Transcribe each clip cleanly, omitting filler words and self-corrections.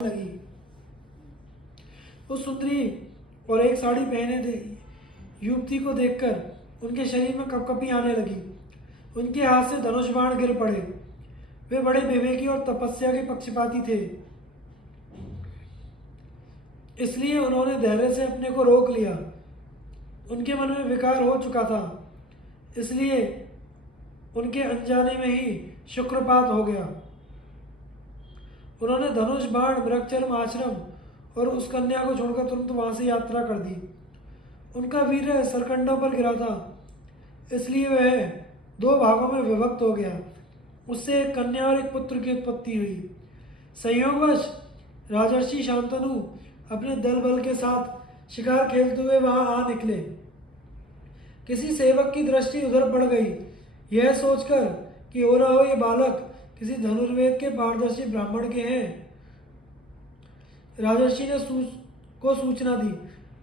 लगी। उस सुंदरी और एक साड़ी पहने थे युवती को देखकर उनके शरीर में कपकपी आने लगी। उनके हाथ से धनुष बाण गिर पड़े। वे बड़े विवेकी और तपस्या के पक्षपाती थे, इसलिए उन्होंने धैर्य से अपने को रोक लिया। उनके मन में विकार हो चुका था, इसलिए उनके अनजाने में ही शुक्रपात हो गया। उन्होंने धनुष बाण मृगचर्म आश्रम और उस कन्या को छोड़कर तुरंत वहां से यात्रा कर दी। उनका वीर सरकंडों पर गिरा था, इसलिए वह दो भागों में विभक्त हो गया। उससे एक कन्या और एक पुत्र की उत्पत्ति हुई। संयोगवश राजर्षि शांतनु अपने दल बल के साथ शिकार खेलते हुए वहां आ निकले। किसी सेवक की दृष्टि उधर पड़ गई। यह सोचकर कि हो रहा हो ये बालक किसी धनुर्वेद के पारदर्शी ब्राह्मण के हैं, राजर्षि ने सूचना दी।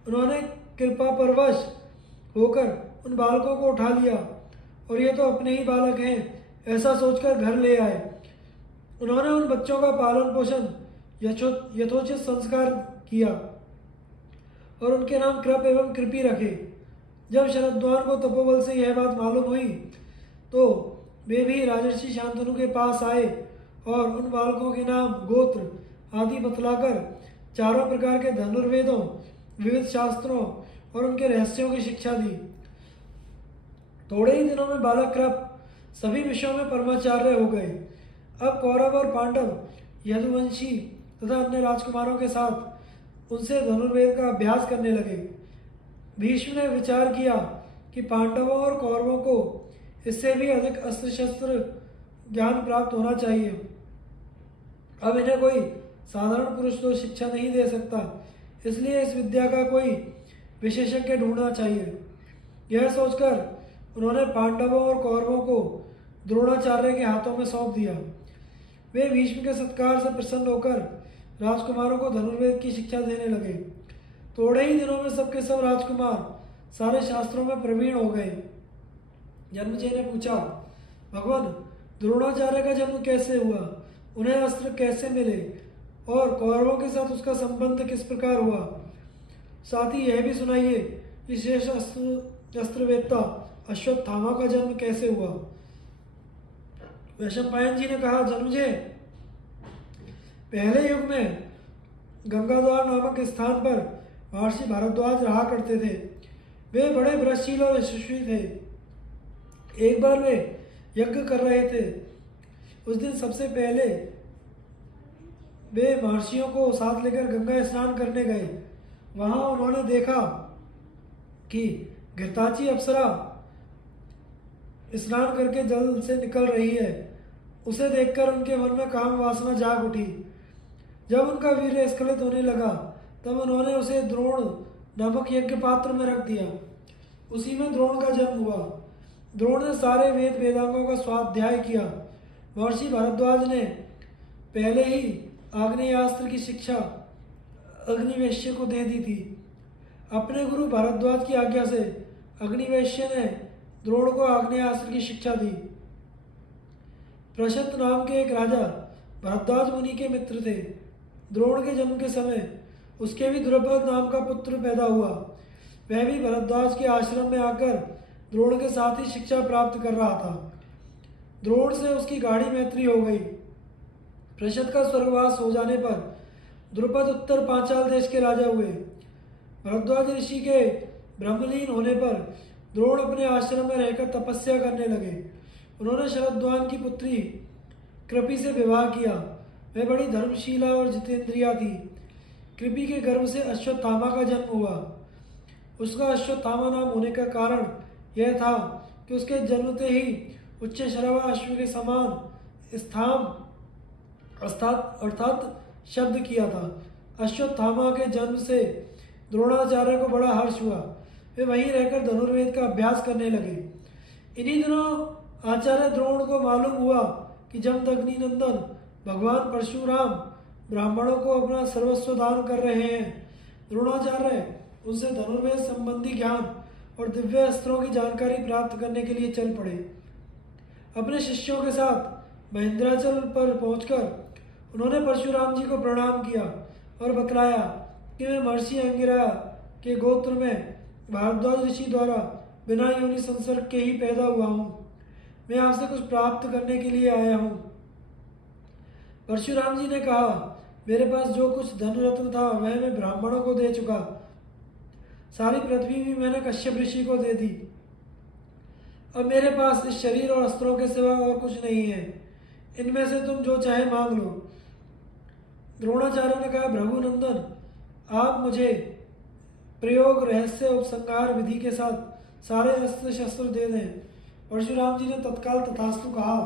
उन्होंने कृपा परवश होकर उन बालकों को उठा लिया और ये तो अपने ही बालक हैं, ऐसा सोचकर घर ले आए। उन्होंने उन बच्चों का पालन पोषण यथोचित संस्कार किया और उनके नाम कृप एवं कृपी रखे। जब शरद्वान को तपोबल से यह बात मालूम हुई तो वे भी राजर्षि शांतनु के पास आए और उन बालकों के नाम, गोत्र आदि बतलाकर चारों प्रकार के धनुर्वेदों, विविध शास्त्रों और उनके रहस्यों की शिक्षा दी। थोड़े ही दिनों में बालक कृप सभी विषयों में परमाचार्य हो गए। अब कौरव और पांडव यदुवंशी तथा अन्य राजकुमारों के साथ उनसे धनुर्वेद का अभ्यास करने लगे। भीष्म ने विचार किया कि पांडवों और कौरवों को इससे भी अधिक अस्त्र शस्त्र ज्ञान प्राप्त होना चाहिए। अब इन्हें कोई साधारण पुरुष तो शिक्षा नहीं दे सकता, इसलिए इस विद्या का कोई विशेषज्ञ ढूंढना चाहिए। यह सोचकर उन्होंने पांडवों और कौरवों को द्रोणाचार्य के हाथों में सौंप दिया। वे भीष्म के सत्कार से प्रसन्न होकर राजकुमारों को धनुर्वेद की शिक्षा देने लगे। थोड़े ही दिनों में सबके सब राजकुमार सारे शास्त्रों में प्रवीण हो गए। जन्मेजय ने पूछा, भगवान, द्रोणाचार्य का जन्म कैसे हुआ, उन्हें अस्त्र कैसे मिले और कौरवों के साथ उसका संबंध किस प्रकार हुआ? साथ ही यह भी सुनाइए कि शेष अस्त्रवेत्ता अश्वत्थामा का जन्म कैसे हुआ? वैशंपायन जी ने कहा, जन्मेजय, पहले युग में गंगाद्वार नामक स्थान पर महर्षि भारद्वाज रहा करते थे। वे बड़े व्रतशील और यशस्वी थे। एक बार वे यज्ञ कर रहे थे। उस दिन सबसे पहले वे महर्षियों को साथ लेकर गंगा स्नान करने गए। वहां उन्होंने देखा कि घृताची अप्सरा स्नान करके जल से निकल रही है। उसे देखकर उनके मन में काम वासना जाग उठी। जब उनका वीर्य स्खलित होने लगा तब उन्होंने उसे द्रोण नामक यज्ञ पात्र में रख दिया। उसी में द्रोण का जन्म हुआ। द्रोण ने सारे वेद वेदांगों का स्वाध्याय किया। महर्षि भारद्वाज ने पहले ही आग्नेयास्त्र की शिक्षा अग्निवेश्य को दे दी थी। अपने गुरु भारद्वाज की आज्ञा से अग्निवेश्य ने द्रोण को आग्नेयास्त्र की शिक्षा दी। प्रशस्त नाम के एक राजा भारद्वाज मुनि के मित्र थे। द्रोण के जन्म के समय उसके भी द्रुपद नाम का पुत्र पैदा हुआ। वह भी भारद्वाज के आश्रम में आकर द्रोण के साथ ही शिक्षा प्राप्त कर रहा था। द्रोण से उसकी गाढ़ी मैत्री हो गई। प्रशस्त का स्वर्गवास हो जाने पर द्रुपद उत्तर पांचाल देश के राजा हुए। भरद्वाज ऋषि के ब्रह्मलीन होने पर द्रोण अपने आश्रम में रहकर तपस्या करने लगे। उन्होंने शरद्वान की पुत्री कृपि से विवाह किया। वह बड़ी धर्मशीला और जितेंद्रिया थी। कृपि के गर्भ से अश्वत्थामा का जन्म हुआ। उसका अश्वत्थामा नाम होने का कारण यह था कि उसके जन्मते ही उच्च शरवा अश्व के समान स्थाम अर्थात शब्द किया था। अश्वत्थामा के जन्म से द्रोणाचार्य को बड़ा हर्ष हुआ। वे वहीं रहकर धनुर्वेद का अभ्यास करने लगे। इन्हीं दिनों आचार्य द्रोण को मालूम हुआ कि जमदग्नि नंदन भगवान परशुराम ब्राह्मणों को अपना सर्वस्व दान कर रहे हैं। द्रोणाचार्य उनसे धनुर्वेद संबंधी ज्ञान और दिव्य अस्त्रों की जानकारी प्राप्त करने के लिए चल पड़े। अपने शिष्यों के साथ महेंद्राचल पर पहुंचकर उन्होंने परशुराम जी को प्रणाम किया और बतलाया कि मैं महर्षि अंगिरा के गोत्र में भारद्वाज ऋषि द्वारा बिना योनि संसर्ग के ही पैदा हुआ हूँ। मैं आपसे कुछ प्राप्त करने के लिए आया हूँ। परशुराम जी ने कहा, मेरे पास जो कुछ धन रत्न था वह मैं ब्राह्मणों को दे चुका। सारी पृथ्वी भी मैंने कश्यप ऋषि को दे दी। अब मेरे पास इस शरीर और अस्त्रों के सिवा और कुछ नहीं है। इनमें से तुम जो चाहे मांग लो। द्रोणाचार्य ने कहा, भृगुनंदन, आप मुझे प्रयोग रहस्य उपसंहार विधि के साथ सारे अस्त्र शस्त्र दे दें। परशुराम जी ने तत्काल तथास्तु कहा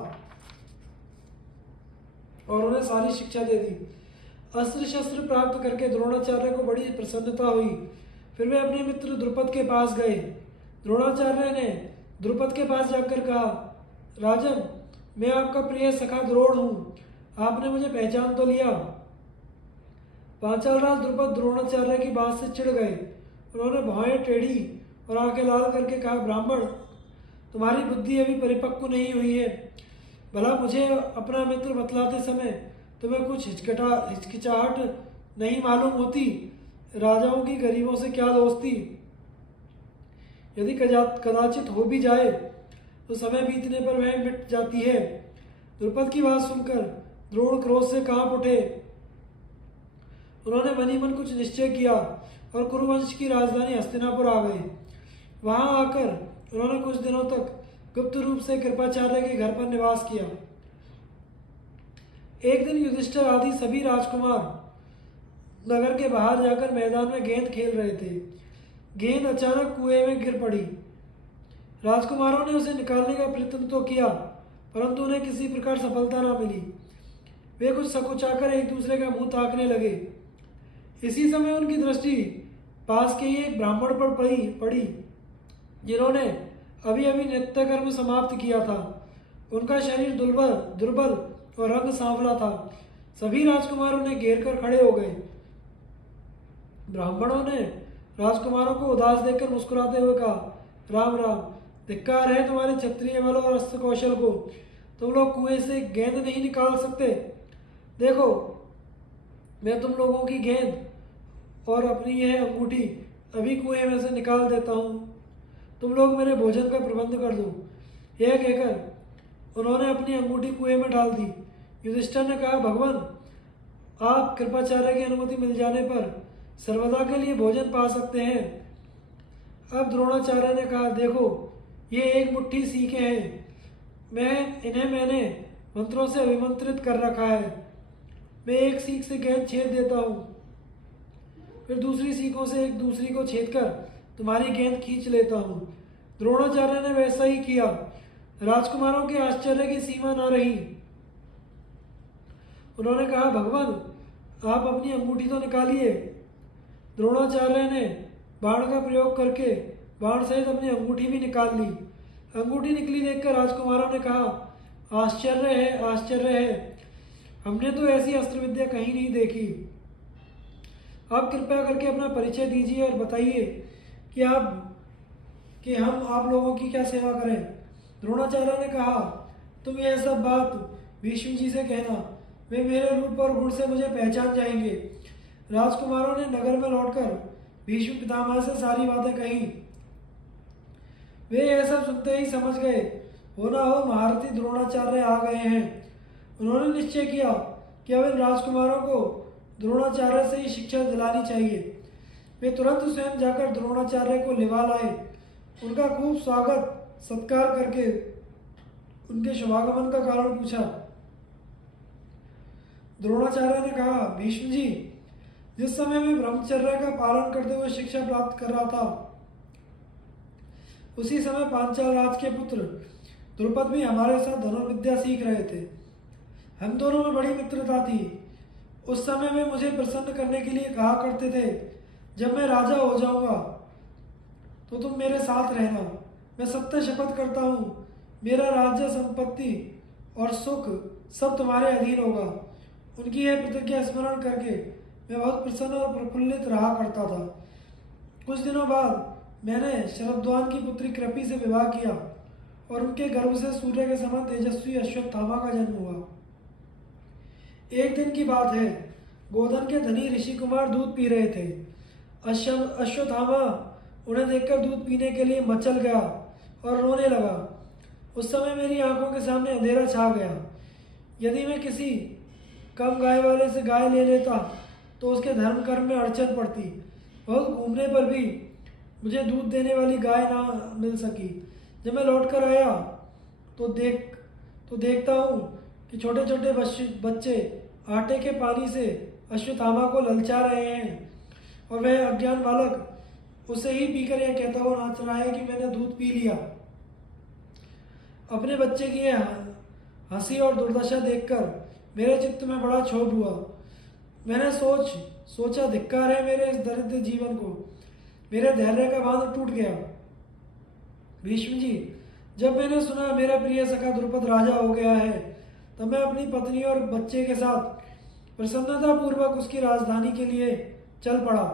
और उन्हें सारी शिक्षा दे दी। अस्त्र शस्त्र प्राप्त करके द्रोणाचार्य को बड़ी प्रसन्नता हुई। फिर वे अपने मित्र द्रुपद के पास गए। द्रोणाचार्य ने द्रुपद के पास जाकर कहा, राजन, मैं आपका प्रिय सखा द्रोण हूँ। आपने मुझे पहचान तो लिया। पांचाल राज द्रुपद द्रोणाचार्य की बात से चिढ़ गए। उन्होंने भौहें टेढ़ी और आंखें लाल करके कहा, ब्राह्मण, तुम्हारी बुद्धि अभी परिपक्व नहीं हुई है। भला मुझे अपना मित्र बतलाते समय तुम्हें कुछ हिचकिचाहट नहीं मालूम होती? राजाओं की गरीबों से क्या दोस्ती? यदि कदाचित हो भी जाए तो समय बीतने पर वह मिट जाती है। द्रुपद की बात सुनकर द्रोण क्रोध से कांप उठे। उन्होंने मनी मन कुछ निश्चय किया और कुरुवंश की राजधानी हस्तिनापुर आ गए। वहां आकर उन्होंने कुछ दिनों तक गुप्त रूप से कृपाचार्य के घर पर निवास किया। एक दिन युधिष्ठिर आदि सभी राजकुमार नगर के बाहर जाकर मैदान में गेंद खेल रहे थे। गेंद अचानक कुएं में गिर पड़ी। राजकुमारों ने उसे निकालने का प्रयत्न तो किया, परंतु उन्हें किसी प्रकार सफलता न मिली। वे कुछ सकुचाकर एक दूसरे का मुंह ताकने लगे। इसी समय उनकी दृष्टि पास के ही एक ब्राह्मण पर पड़ी जिन्होंने अभी अभी नित्य कर्म समाप्त किया था। उनका शरीर दुर्बल और रंग सांवला था। सभी राजकुमार उन्हें घेर कर खड़े हो गए। ब्राह्मणों ने राजकुमारों को उदास देखकर मुस्कुराते हुए कहा, राम राम, धिक्कार है तुम्हारे क्षत्रिय बल और अस्त्र कौशल को। तुम लोग कुएं से गेंद नहीं निकाल सकते। देखो, मैं तुम लोगों की गेंद और अपनी यह अंगूठी अभी कुएं में से निकाल देता हूँ। तुम लोग मेरे भोजन का प्रबंध कर दो। यह कहकर उन्होंने अपनी अंगूठी कुएं में डाल दी। युधिष्ठिर ने कहा, भगवान, आप कृपाचार्य की अनुमति मिल जाने पर सर्वदा के लिए भोजन पा सकते हैं। अब द्रोणाचार्य ने कहा, देखो, ये एक मुट्ठी सीखें हैं। मैंने मंत्रों से अभिमंत्रित कर रखा है। मैं एक सीख से गेंद छेद देता हूँ, फिर दूसरी सीखों से एक दूसरी को छेद कर तुम्हारी गेंद खींच लेता हूँ। द्रोणाचार्य ने वैसा ही किया। राजकुमारों के आश्चर्य की सीमा न रही। उन्होंने कहा, भगवान, आप अपनी अंगूठी तो निकालिए। द्रोणाचार्य ने बाण का प्रयोग करके बाण सहित अपनी अंगूठी भी निकाल ली। अंगूठी निकली देखकर राजकुमारों ने कहा, आश्चर्य है, आश्चर्य है। हमने तो ऐसी अस्त्र विद्या कहीं नहीं देखी। आप कृपया करके अपना परिचय दीजिए और बताइए कि हम आप लोगों की क्या सेवा करें। द्रोणाचार्य ने कहा, तुम यह सब बात भीष्म जी से कहना। वे मेरे रूप और गुण से मुझे पहचान जाएंगे। राजकुमारों ने नगर में लौटकर भीष्म पितामह से सारी बातें कही। वे यह सब सुनते ही समझ गए, हो ना हो महारथी द्रोणाचार्य आ गए हैं। उन्होंने निश्चय किया कि अब इन राजकुमारों को द्रोणाचार्य से ही शिक्षा दिलानी चाहिए। वे तुरंत स्वयं जाकर द्रोणाचार्य को लिवा लाए। उनका खूब स्वागत सत्कार करके उनके शुभागमन का कारण पूछा। द्रोणाचार्य ने कहा, भीष्म जी, जिस समय मैं ब्रह्मचर्य का पालन करते हुए शिक्षा प्राप्त कर रहा था, उसी समय पांचाल राज के पुत्र द्रुपद भी हमारे साथ धनुर्विद्या सीख रहे थे। हम दोनों में बड़ी मित्रता थी। उस समय वे मुझे प्रसन्न करने के लिए कहा करते थे, जब मैं राजा हो जाऊंगा तो तुम मेरे साथ रहना। मैं सत्य शपथ करता हूँ, मेरा राज्य, संपत्ति और सुख सब तुम्हारे अधीन होगा। उनकी यह प्रतिज्ञा स्मरण करके मैं बहुत प्रसन्न और प्रफुल्लित रहा करता था। कुछ दिनों बाद मैंने शरद्वान की पुत्री कृपि से विवाह किया और उनके गर्भ से सूर्य के समान तेजस्वी अश्वत्थामा का जन्म हुआ। एक दिन की बात है, गोधन के धनी ऋषि कुमार दूध पी रहे थे। अश्वत्थामा उन्हें देखकर दूध पीने के लिए मचल गया और रोने लगा। उस समय मेरी आंखों के सामने अंधेरा छा गया। यदि मैं किसी कम गाय वाले से गाय ले लेता तो उसके धर्म कर्म में अड़चन पड़ती। बहुत घूमने पर भी मुझे दूध देने वाली गाय ना मिल सकी। जब मैं लौट कर आया तो देखता हूँ कि छोटे छोटे बच्चे आटे के पानी से अश्वत्थामा को ललचा रहे हैं और वह अज्ञान बालक उसे ही पीकर यह कहता हुआ नाच रहा है कि मैंने दूध पी लिया। अपने बच्चे की यह हंसी और दुर्दशा देखकर मेरे चित्त में बड़ा क्षोभ हुआ। मैंने सोचा धिक्कार है मेरे इस दरिद्र जीवन को। मेरे धैर्य का बांध टूट गया। भीष्म जी, जब मैंने सुना मेरा प्रिय सखा द्रुपद राजा हो गया है, तब मैं अपनी पत्नी और बच्चे के साथ प्रसन्नता पूर्वक उसकी राजधानी के लिए चल पड़ा।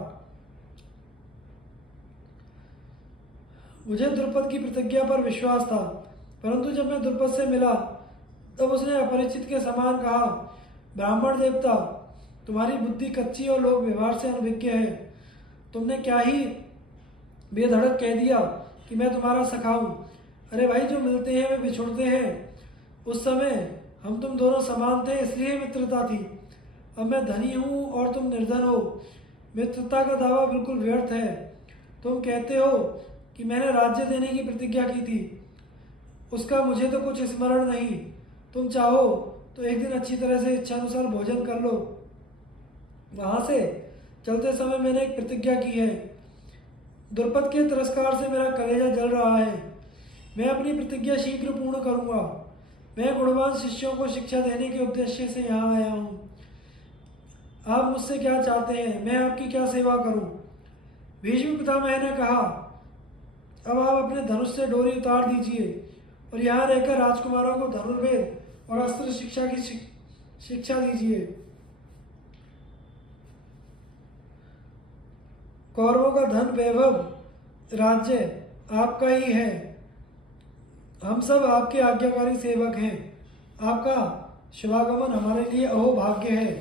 मुझे द्रुपद की प्रतिज्ञा पर विश्वास था, परंतु जब मैं द्रुपद से मिला तब उसने अपरिचित के समान कहा, ब्राह्मण देवता, तुम्हारी बुद्धि कच्ची और लोक व्यवहार से अनभिज्ञ है। तुमने क्या ही बेधड़क कह दिया कि मैं तुम्हारा सखा हूँ। अरे भाई, जो मिलते हैं वे बिछुड़ते हैं। उस समय हम तुम दोनों समान थे, इसलिए मित्रता थी। अब मैं धनी हूँ और तुम निर्धन हो। मित्रता का दावा बिल्कुल व्यर्थ है। तुम कहते हो कि मैंने राज्य देने की प्रतिज्ञा की थी, उसका मुझे तो कुछ स्मरण नहीं। तुम चाहो तो एक दिन अच्छी तरह से इच्छानुसार भोजन कर लो। वहां से चलते समय मैंने एक प्रतिज्ञा की है। द्रुपद के तिरस्कार से मेरा कलेजा जल रहा है। मैं अपनी प्रतिज्ञा शीघ्र पूर्ण करूंगा। मैं गुणवान शिष्यों को शिक्षा देने के उद्देश्य से यहाँ आया हूँ। आप मुझसे क्या चाहते हैं? मैं आपकी क्या सेवा करूं? भीष्म पितामह ने कहा, अब आप अपने धनुष से डोरी उतार दीजिए और यहाँ रहकर राजकुमारों को धनुर्वेद और अस्त्र शिक्षा की शिक्षा दीजिए। कौरवों का धन, वैभव, राज्य आपका ही है। हम सब आपके आज्ञाकारी सेवक हैं। आपका शुभागमन हमारे लिए अहो भाग्य है।